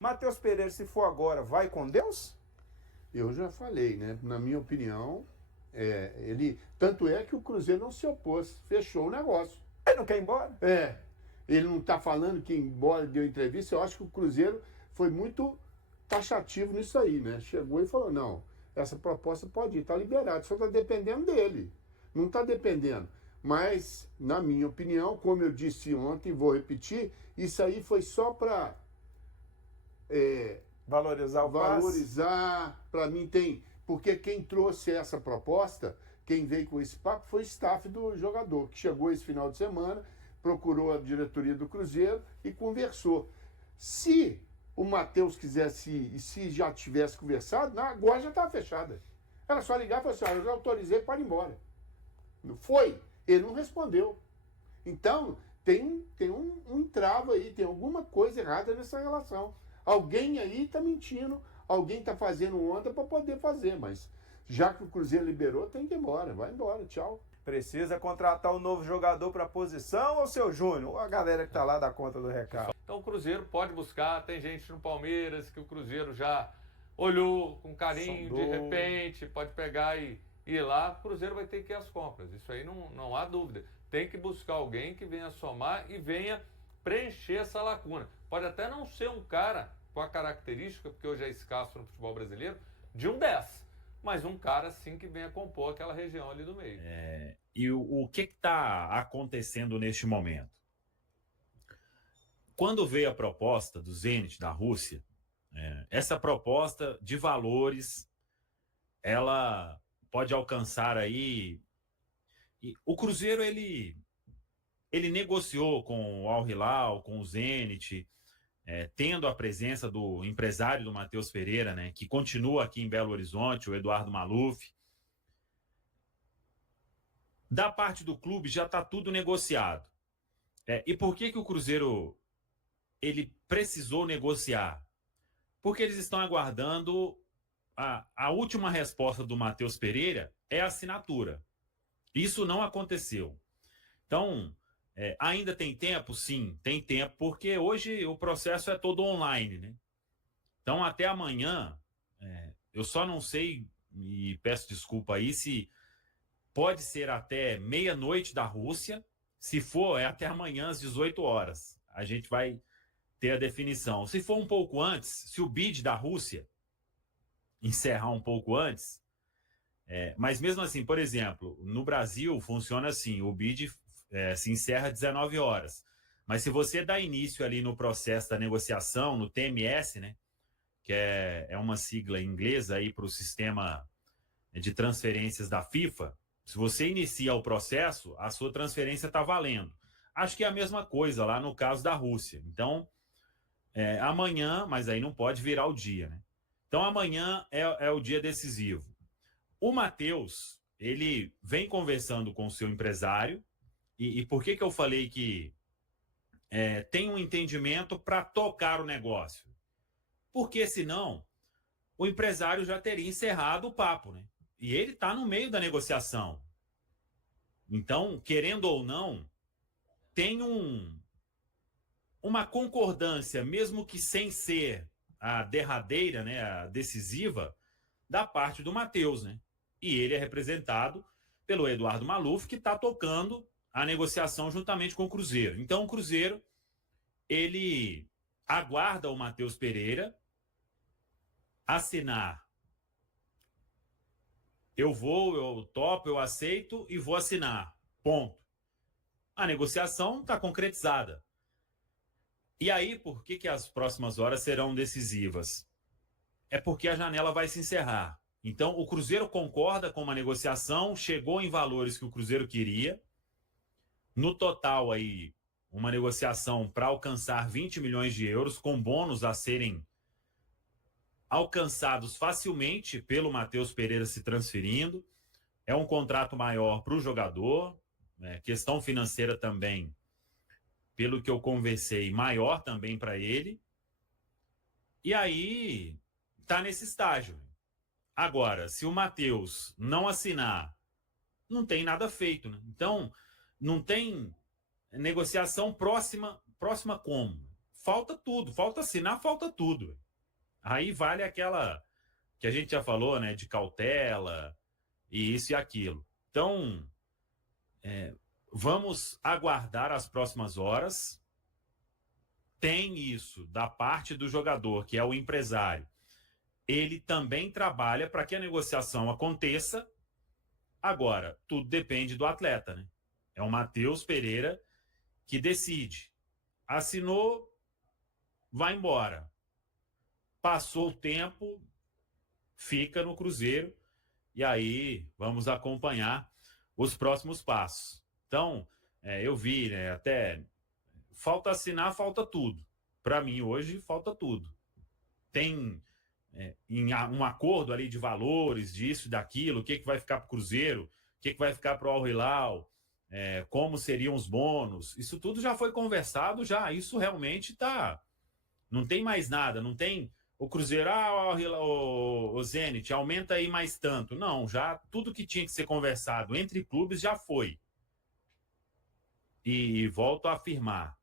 Matheus Pereira, se for agora, vai com Deus? Eu já falei, né? Na minha opinião, ele. Tanto é que o Cruzeiro não se opôs, fechou o negócio. Ele não quer ir embora? Ele não está falando que, embora deu entrevista, eu acho que o Cruzeiro foi muito taxativo nisso aí, né? Chegou e falou: não, essa proposta pode ir, está liberado, só está dependendo dele. Não está dependendo. Mas, na minha opinião, como eu disse ontem, vou repetir, isso aí foi só para Valorizar o passe? valorizar. Para mim tem. Porque quem trouxe essa proposta, quem veio com esse papo, foi o staff do jogador, que chegou esse final de semana, procurou a diretoria do Cruzeiro e conversou. Se o Matheus quisesse ir, e se já tivesse conversado, agora já estava fechada. Era só ligar e falar assim: eu já autorizei para ir embora. Não foi? Ele não respondeu. Então, tem um entrave aí, tem alguma coisa errada nessa relação. Alguém aí está mentindo, alguém está fazendo onda para poder fazer, mas já que o Cruzeiro liberou, tem que ir embora. Vai embora, tchau. Precisa contratar um novo jogador para a posição ou seu Júnior? Ou a galera que está lá dá conta do recado? Então o Cruzeiro pode buscar, tem gente no Palmeiras que o Cruzeiro já olhou com carinho, Sondou. de repente, pode pegar e ir lá, o Cruzeiro vai ter que ir às compras, isso aí não há dúvida. Tem que buscar alguém que venha somar e venha preencher essa lacuna. Pode até não ser um cara com a característica, porque hoje é escasso no futebol brasileiro, de um 10, mas um cara sim que venha compor aquela região ali do meio. E o que está acontecendo neste momento? Quando veio a proposta do Zenit da Rússia, essa proposta de valores, ela pode alcançar aí. E o Cruzeiro ele negociou com o Al Hilal, com o Zenit, tendo a presença do empresário do Matheus Pereira, né, que continua aqui em Belo Horizonte, o Eduardo Maluf. Da parte do clube já está tudo negociado. E por que o Cruzeiro ele precisou negociar? Porque eles estão aguardando a última resposta do Matheus Pereira é a assinatura. Isso não aconteceu. Então, ainda tem tempo? Sim, tem tempo, porque hoje o processo é todo online, né? Então, até amanhã, eu só não sei, e peço desculpa aí, se pode ser até meia-noite da Rússia, se for, é até amanhã às 18 horas. A gente vai ter a definição. Se for um pouco antes, se o bid da Rússia encerrar um pouco antes, mas mesmo assim, por exemplo, no Brasil funciona assim, o bid se encerra às 19 horas. Mas se você dá início ali no processo da negociação, no TMS, né, que é uma sigla inglesa aí para o sistema de transferências da FIFA, se você inicia o processo, a sua transferência está valendo. Acho que é a mesma coisa lá no caso da Rússia. Então, amanhã, mas aí não pode virar o dia, né? Então, amanhã é o dia decisivo. O Matheus, ele vem conversando com o seu empresário, e por que eu falei que tem um entendimento para tocar o negócio? Porque senão o empresário já teria encerrado o papo, né? E ele está no meio da negociação. Então, querendo ou não, tem uma concordância, mesmo que sem ser a derradeira, né, a decisiva, da parte do Matheus, né? E ele é representado pelo Eduardo Maluf, que está tocando a negociação juntamente com o Cruzeiro. Então, o Cruzeiro, ele aguarda o Matheus Pereira assinar. Eu topo, eu aceito e vou assinar. Ponto. A negociação está concretizada. E aí, por que as próximas horas serão decisivas? É porque a janela vai se encerrar. Então, o Cruzeiro concorda com uma negociação, chegou em valores que o Cruzeiro queria. No total, aí, uma negociação para alcançar 20 milhões de euros, com bônus a serem alcançados facilmente pelo Matheus Pereira se transferindo. É um contrato maior para o jogador, questão financeira também, pelo que eu conversei, maior também para ele. E aí, tá nesse estágio. Agora, se o Matheus não assinar, não tem nada feito, né? Então, não tem negociação próxima como? falta tudo, falta assinar, falta tudo. Aí vale aquela que a gente já falou, né, de cautela e isso e aquilo. Então, vamos aguardar as próximas horas. Tem isso da parte do jogador, que é o empresário. Ele também trabalha para que a negociação aconteça. Agora, tudo depende do atleta, né? É o Matheus Pereira que decide. Assinou, vai embora. Passou o tempo, fica no Cruzeiro. E aí vamos acompanhar os próximos passos. Então, eu vi, né, até falta assinar, falta tudo. Para mim, hoje, falta tudo. Tem um acordo ali de valores, disso, daquilo, o que vai ficar para o Cruzeiro, o que vai ficar para o Al Hilal, como seriam os bônus. Isso tudo já foi conversado, já. Isso realmente tá. Não tem mais nada, não tem o Cruzeiro, o Zenit, aumenta aí mais tanto. Não, já tudo que tinha que ser conversado entre clubes já foi. E volto a afirmar,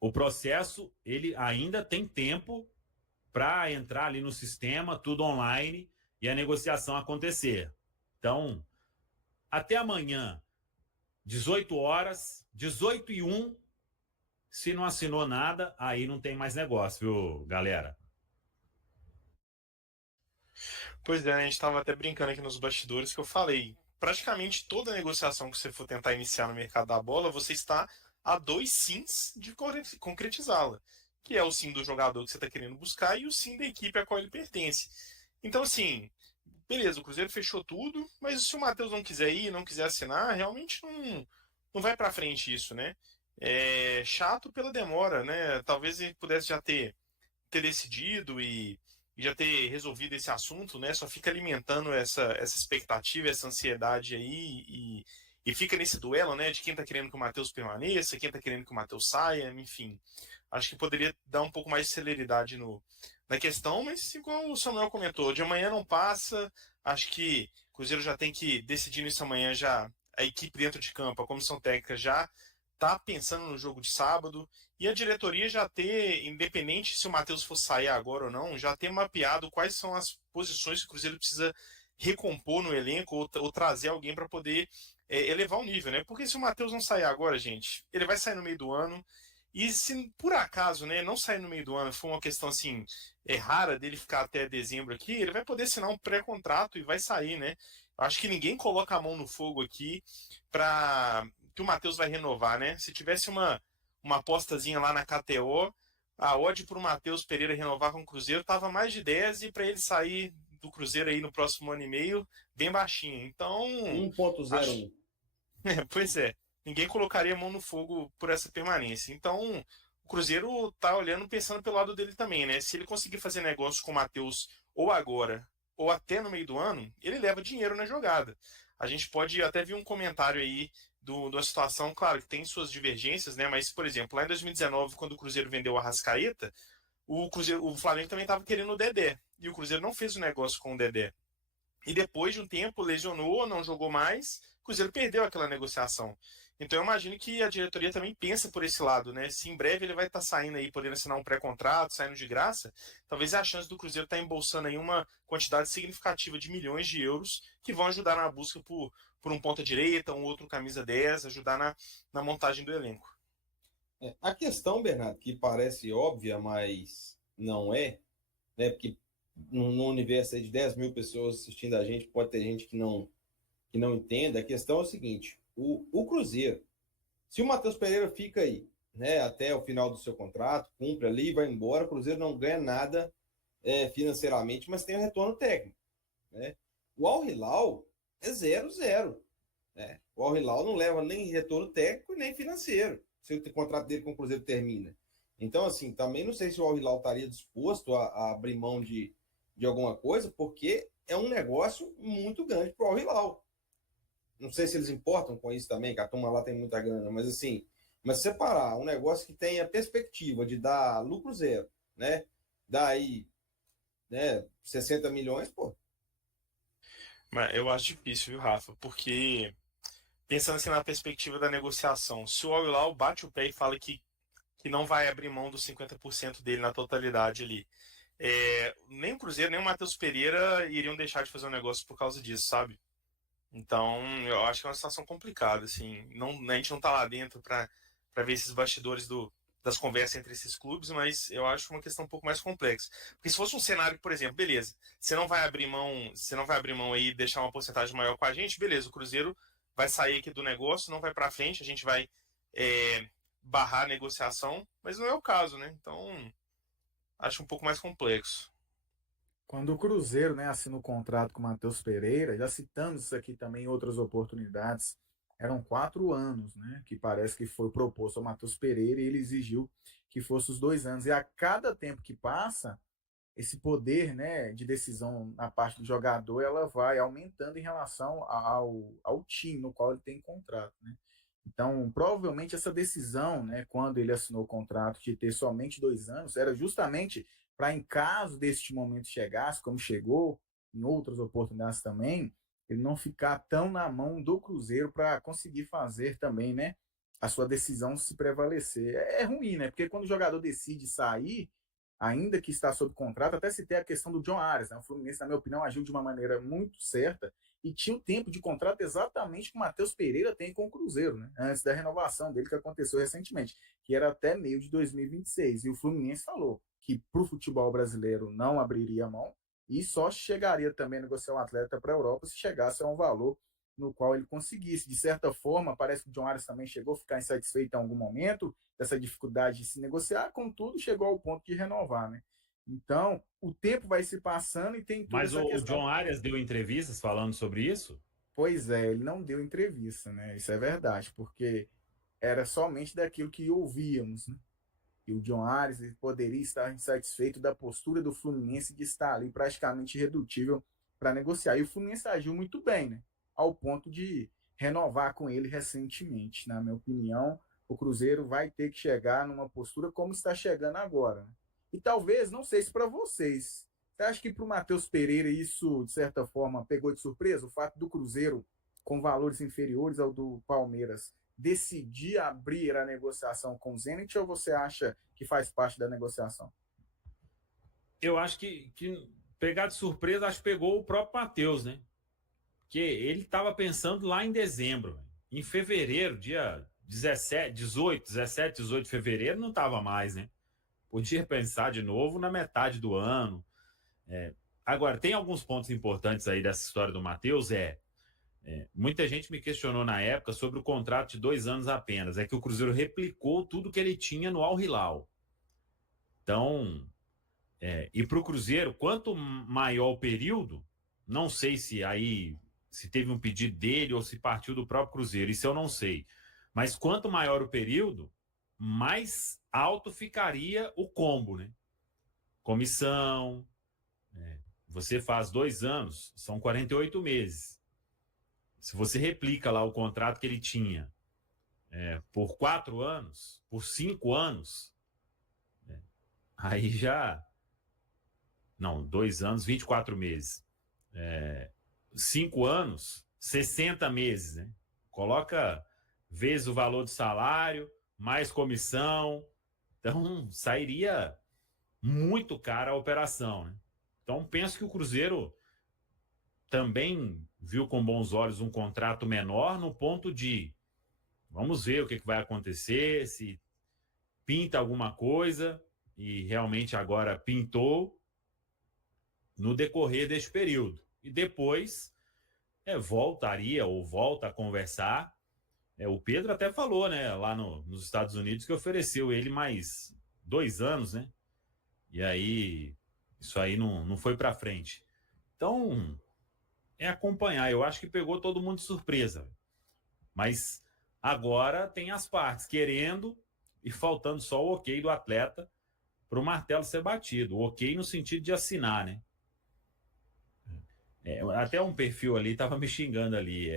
o processo, ele ainda tem tempo para entrar ali no sistema, tudo online, e a negociação acontecer. Então, até amanhã, 18 horas, 18h01, se não assinou nada, aí não tem mais negócio, viu, galera? Pois é, a gente estava até brincando aqui nos bastidores que eu falei. Praticamente toda negociação que você for tentar iniciar no mercado da bola, você está a 2 sims de concretizá-la. Que é o sim do jogador que você está querendo buscar e o sim da equipe a qual ele pertence. Então, assim, beleza, o Cruzeiro fechou tudo, mas se o Matheus não quiser ir, não quiser assinar, realmente não vai para frente isso, né? É chato pela demora, né? Talvez ele pudesse já ter decidido e já ter resolvido esse assunto, né? Só fica alimentando essa expectativa, essa ansiedade aí e fica nesse duelo, né? De quem tá querendo que o Matheus permaneça, quem tá querendo que o Matheus saia, enfim. Acho que poderia dar um pouco mais de celeridade na questão, mas igual o Samuel comentou, de amanhã não passa. Acho que o Cruzeiro já tem que decidir isso amanhã já. A equipe dentro de campo, a comissão técnica já tá pensando no jogo de sábado e a diretoria já ter, independente se o Matheus for sair agora ou não, já ter mapeado quais são as posições que o Cruzeiro precisa recompor no elenco ou trazer alguém para poder elevar o nível, né? Porque se o Matheus não sair agora, gente, ele vai sair no meio do ano. E se por acaso, né, não sair no meio do ano, for uma questão assim, rara dele ficar até dezembro aqui, ele vai poder assinar um pré-contrato e vai sair, né? Acho que ninguém coloca a mão no fogo aqui para que o Matheus vai renovar, né? Se tivesse uma apostazinha lá na KTO, a odd para o Matheus Pereira renovar com o Cruzeiro tava mais de 10 e para ele sair do Cruzeiro aí no próximo ano e meio, bem baixinho. Então, 1.01. Pois é. Ninguém colocaria a mão no fogo por essa permanência. Então, o Cruzeiro tá olhando, pensando pelo lado dele também, né? Se ele conseguir fazer negócio com o Matheus ou agora, ou até no meio do ano, ele leva dinheiro na jogada. A gente pode até ver um comentário aí da situação, claro, que tem suas divergências, né? Mas, por exemplo, lá em 2019, quando o Cruzeiro vendeu o Arrascaeta, o Flamengo também estava querendo o Dedé. E o Cruzeiro não fez o negócio com o Dedé. E depois de um tempo, lesionou, não jogou mais, o Cruzeiro perdeu aquela negociação. Então eu imagino que a diretoria também pensa por esse lado, né? Se em breve ele vai estar saindo aí, podendo assinar um pré-contrato, saindo de graça, talvez a chance do Cruzeiro estar embolsando aí uma quantidade significativa de milhões de euros que vão ajudar na busca por um ponta-direita, um outro camisa 10, ajudar na montagem do elenco. A questão, Bernardo, que parece óbvia, mas não é, né? Porque no universo aí de 10 mil pessoas assistindo a gente, pode ter gente que não entenda. A questão é o seguinte: o Cruzeiro, se o Matheus Pereira fica aí, né, até o final do seu contrato, cumpre ali e vai embora, o Cruzeiro não ganha nada financeiramente, mas tem um retorno técnico, né? O Al Hilal é 0-0, né? O Al Hilal não leva nem retorno técnico nem financeiro se o contrato dele com o Cruzeiro termina. Então, assim, também não sei se o Al Hilal estaria disposto a abrir mão de alguma coisa, porque é um negócio muito grande para o Al Hilal. Não sei se eles importam com isso também, que a turma lá tem muita grana, mas assim, separar um negócio que tem a perspectiva de dar lucro zero, né? Dar aí, né, 60 milhões, pô. Mas eu acho difícil, viu, Rafa? Porque, pensando assim na perspectiva da negociação, se o Al Hilal bate o pé e fala que que não vai abrir mão dos 50% dele na totalidade ali. Nem o Cruzeiro, nem o Matheus Pereira iriam deixar de fazer um negócio por causa disso, sabe? Então, eu acho que é uma situação complicada, assim. Não, a gente não tá lá dentro para ver esses bastidores das conversas entre esses clubes, mas eu acho uma questão um pouco mais complexa. Porque se fosse um cenário, por exemplo, beleza, você não vai abrir mão aí e deixar uma porcentagem maior com a gente, beleza, o Cruzeiro vai sair aqui do negócio, não vai para frente, a gente vai barrar a negociação, mas não é o caso, né? Então, acho um pouco mais complexo. Quando o Cruzeiro, né, assina o contrato com o Matheus Pereira, já citamos isso aqui também em outras oportunidades, eram 4 anos, né, que parece que foi proposto ao Matheus Pereira e ele exigiu que fosse os 2 anos. E a cada tempo que passa, esse poder, né, de decisão na parte do jogador, ela vai aumentando em relação ao time no qual ele tem contrato, né? Então, provavelmente essa decisão, né, quando ele assinou o contrato de ter somente 2 anos, era justamente para, em caso deste momento chegasse, como chegou em outras oportunidades também, ele não ficar tão na mão do Cruzeiro para conseguir fazer também, né, a sua decisão se prevalecer. É ruim, né? Porque quando o jogador decide sair, ainda que está sob contrato, até citei a questão do John Arias, né? O Fluminense, na minha opinião, agiu de uma maneira muito certa e tinha o tempo de contrato exatamente que o Matheus Pereira tem com o Cruzeiro, né? Antes da renovação dele que aconteceu recentemente, que era até meio de 2026. E o Fluminense falou que para o futebol brasileiro não abriria mão e só chegaria também a negociar um atleta para a Europa se chegasse a um valor no qual ele conseguisse. De certa forma, parece que o John Arias também chegou a ficar insatisfeito em algum momento dessa dificuldade de se negociar, contudo, chegou ao ponto de renovar, né? Então, o tempo vai se passando e tem toda Mas essa o questão. John Arias deu entrevistas falando sobre isso? Pois é, ele não deu entrevista, né? Isso é verdade, porque era somente daquilo que ouvíamos, né? E o John Arias poderia estar insatisfeito da postura do Fluminense de estar ali praticamente irredutível para negociar. E o Fluminense agiu muito bem, né? Ao ponto de renovar com ele recentemente. Na minha opinião, o Cruzeiro vai ter que chegar numa postura como está chegando agora, né? E talvez, não sei se para vocês, você acha que para o Matheus Pereira isso, de certa forma, pegou de surpresa? O fato do Cruzeiro, com valores inferiores ao do Palmeiras, decidir abrir a negociação com o Zenit, ou você acha que faz parte da negociação? Eu acho que pegar de surpresa, acho que pegou o próprio Matheus, né? Que ele estava pensando lá em dezembro. Em fevereiro, dia 17, 18 de fevereiro, não estava mais, né? Podia pensar de novo na metade do ano. Agora, tem alguns pontos importantes aí dessa história do Matheus. Muita gente me questionou na época sobre o contrato de 2 anos apenas. É que o Cruzeiro replicou tudo que ele tinha no Al Hilal. Então, e para o Cruzeiro, quanto maior o período, não sei se teve um pedido dele ou se partiu do próprio Cruzeiro, isso eu não sei. Mas quanto maior o período, mais alto ficaria o combo, né? Comissão, você faz 2 anos, são 48 meses. Se você replica lá o contrato que ele tinha por 4 anos, por 5 anos, aí já... Não, 2 anos, 24 meses. 5 anos, 60 meses, né? Coloca vezes o valor do salário, mais comissão. Então, sairia muito cara a operação, né? Então, penso que o Cruzeiro também viu com bons olhos um contrato menor no ponto de vamos ver o que vai acontecer, se pinta alguma coisa, e realmente agora pintou no decorrer deste período. E depois voltaria ou volta a conversar. O Pedro até falou, né, lá nos Estados Unidos, que ofereceu ele mais 2 anos, né? E aí, isso aí não foi para frente. Então, acompanhar. Eu acho que pegou todo mundo de surpresa. Mas agora tem as partes querendo e faltando só o ok do atleta para o martelo ser batido. O ok no sentido de assinar, né? Até um perfil ali estava me xingando ali.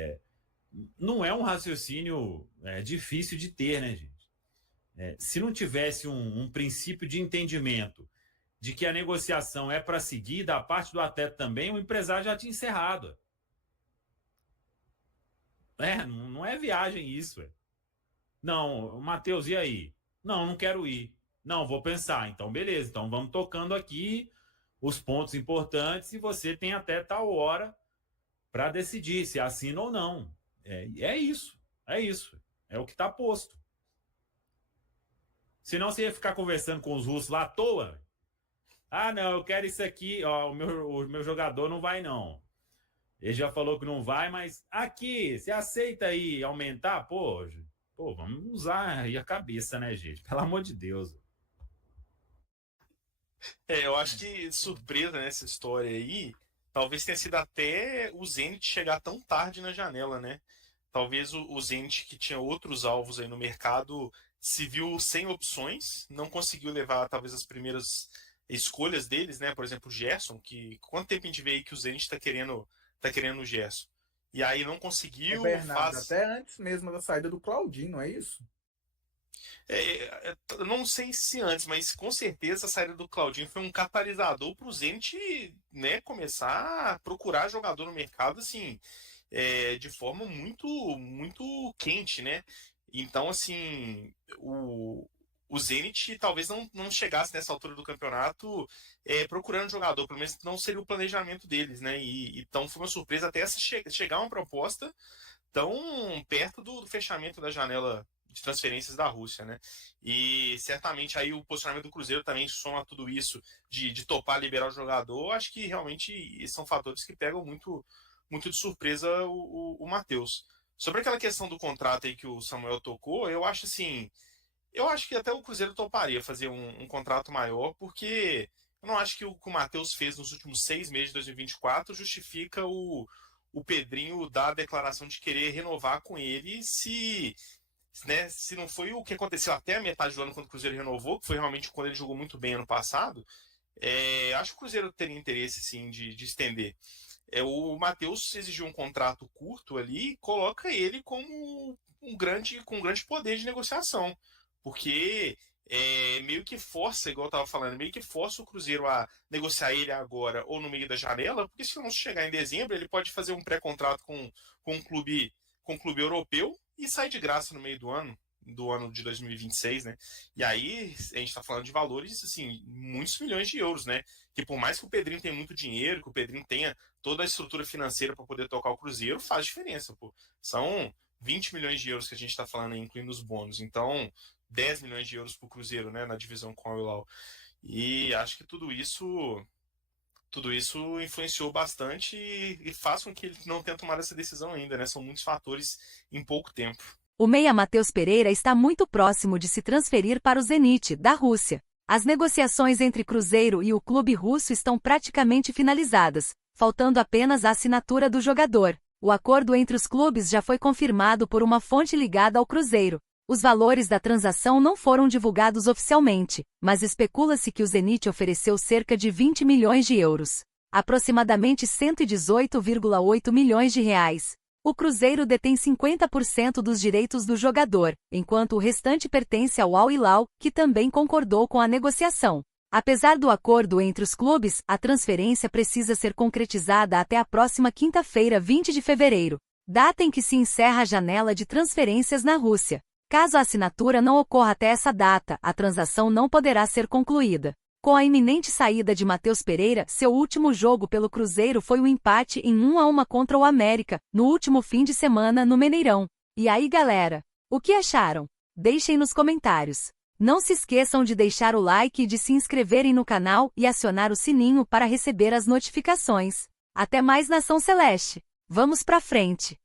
Não é um raciocínio difícil de ter, né, gente? Se não tivesse um princípio de entendimento de que a negociação é para seguir da parte do atleta também, o empresário já tinha encerrado. Não é viagem isso. Não, Matheus, e aí? Não quero ir. Não, vou pensar. Então, beleza. Então, vamos tocando aqui os pontos importantes e você tem até tal hora para decidir se assina ou não. É isso. É isso. É o que está posto. Senão você ia ficar conversando com os russos lá à toa. Ah, não, eu quero isso aqui. Ó, o meu jogador não vai, não. Ele já falou que não vai, mas aqui, você aceita aí aumentar? Pô, vamos usar aí a cabeça, né, gente? Pelo amor de Deus. Eu acho que surpresa nessa história aí, talvez tenha sido até o Zenit chegar tão tarde na janela, né? Talvez o Zenit, que tinha outros alvos aí no mercado, se viu sem opções, não conseguiu levar talvez as primeiras escolhas deles, né? Por exemplo, o Gerson, que quanto tempo a gente vê aí que o Zenit tá querendo o Gerson? E aí não conseguiu, Bernardo, até antes mesmo da saída do Claudinho, não é isso? Eu não sei se antes, mas com certeza a saída do Claudinho foi um catalisador para o Zenit, né, começar a procurar jogador no mercado assim, de forma muito muito quente, né? Então, assim, o Zenit talvez não chegasse nessa altura do campeonato procurando jogador, pelo menos não seria o planejamento deles, né? Então foi uma surpresa até chegar uma proposta tão perto do fechamento da janela de transferências da Rússia, né? E certamente aí o posicionamento do Cruzeiro também soma tudo isso de topar liberar o jogador. Acho que realmente são fatores que pegam muito, muito de surpresa o Matheus. Sobre aquela questão do contrato aí que o Samuel tocou, eu acho assim, eu acho que até o Cruzeiro toparia fazer um contrato maior, porque eu não acho que o que o Matheus fez nos últimos 6 meses de 2024 justifica o Pedrinho dar a declaração de querer renovar com ele se não foi o que aconteceu até a metade do ano quando o Cruzeiro renovou, que foi realmente quando ele jogou muito bem ano passado. Acho que o Cruzeiro teria interesse sim de estender. O Matheus exigiu um contrato curto ali e coloca ele como com um grande poder de negociação, porque meio que força, igual eu estava falando, meio que força o Cruzeiro a negociar ele agora ou no meio da janela, porque se não chegar em dezembro, ele pode fazer um pré-contrato com um clube europeu e sair de graça no meio do ano de 2026, né? E aí a gente está falando de valores, assim, muitos milhões de euros, né? Que por mais que o Pedrinho tenha muito dinheiro, que o Pedrinho tenha toda a estrutura financeira para poder tocar o Cruzeiro, faz diferença, pô. São 20 milhões de euros que a gente está falando aí, incluindo os bônus. Então, 10 milhões de euros para o Cruzeiro, né? Na divisão com o Al-Hilal. E acho que tudo isso influenciou bastante e faz com que ele não tenha tomado essa decisão ainda, né? São muitos fatores em pouco tempo. O meia Matheus Pereira está muito próximo de se transferir para o Zenit, da Rússia. As negociações entre Cruzeiro e o clube russo estão praticamente finalizadas, faltando apenas a assinatura do jogador. O acordo entre os clubes já foi confirmado por uma fonte ligada ao Cruzeiro. Os valores da transação não foram divulgados oficialmente, mas especula-se que o Zenit ofereceu cerca de 20 milhões de euros, aproximadamente 118,8 milhões de reais. O Cruzeiro detém 50% dos direitos do jogador, enquanto o restante pertence ao Al-Hilal, que também concordou com a negociação. Apesar do acordo entre os clubes, a transferência precisa ser concretizada até a próxima quinta-feira, 20 de fevereiro, data em que se encerra a janela de transferências na Rússia. Caso a assinatura não ocorra até essa data, a transação não poderá ser concluída. Com a iminente saída de Matheus Pereira, seu último jogo pelo Cruzeiro foi um empate em 1-1 contra o América, no último fim de semana no Mineirão. E aí, galera? O que acharam? Deixem nos comentários. Não se esqueçam de deixar o like e de se inscreverem no canal e acionar o sininho para receber as notificações. Até mais, Nação Celeste! Vamos pra frente!